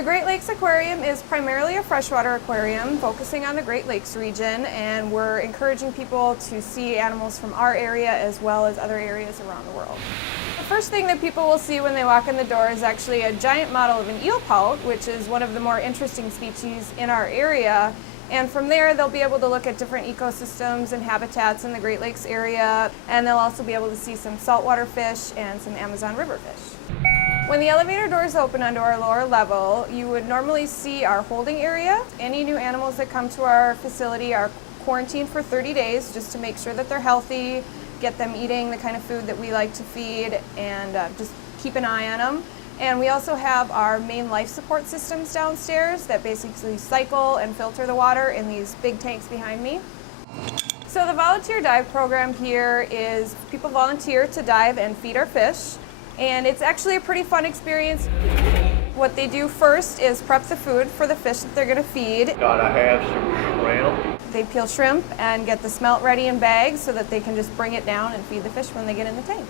The Great Lakes Aquarium is primarily a freshwater aquarium focusing on the Great Lakes region, and we're encouraging people to see animals from our area as well as other areas around the world. The first thing that people will see when they walk in the door is actually a giant model of an eel pout, which is one of the more interesting species in our area. And from there, they'll be able to look at different ecosystems and habitats in the Great Lakes area, and they'll also be able to see some saltwater fish and some Amazon River fish. When the elevator doors open onto our lower level, you would normally see our holding area. Any new animals that come to our facility are quarantined for 30 days just to make sure that they're healthy, get them eating the kind of food that we like to feed, and just keep an eye on them. And we also have our main life support systems downstairs that basically cycle and filter the water in these big tanks behind me. So the volunteer dive program here is people volunteer to dive and feed our fish. And it's actually a pretty fun experience. What they do first is prep the food for the fish that they're going to feed. Gotta have some shrimp. They peel shrimp and get the smelt ready in bags so that they can just bring it down and feed the fish when they get in the tank.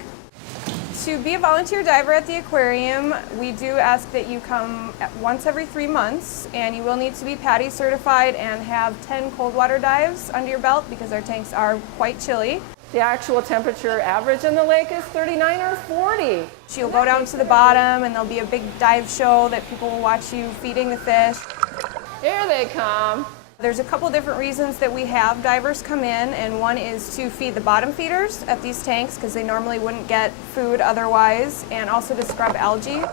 To be a volunteer diver at the aquarium, we do ask that you come once every 3 months, and you will need to be PADI certified and have 10 cold water dives under your belt because our tanks are quite chilly. The actual temperature average in the lake is 39 or 40. You'll go down to the bottom and there'll be a big dive show that people will watch you feeding the fish. Here they come. There's a couple different reasons that we have divers come in, and one is to feed the bottom feeders at these tanks because they normally wouldn't get food otherwise, and also to scrub algae.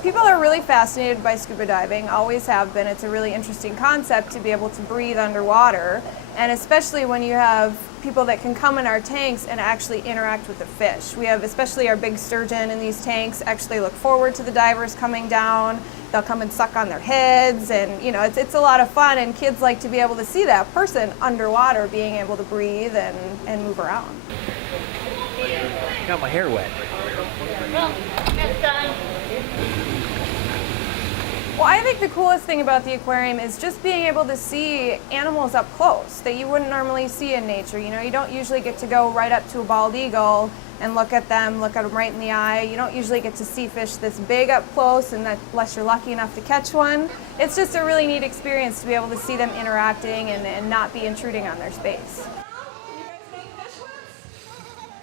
People are really fascinated by scuba diving, always have been. It's a really interesting concept to be able to breathe underwater, and especially when you have people that can come in our tanks and actually interact with the fish. We have especially our big sturgeon in these tanks actually look forward to the divers coming down. They'll come and suck on their heads, and you know, it's a lot of fun, and kids like to be able to see that person underwater being able to breathe and move around. Got my hair wet. Well, that's done. Well, I think the coolest thing about the aquarium is just being able to see animals up close that you wouldn't normally see in nature. You know, you don't usually get to go right up to a bald eagle and look at them right in the eye. You don't usually get to see fish this big up close, and unless you're lucky enough to catch one. It's just a really neat experience to be able to see them interacting and not be intruding on their space.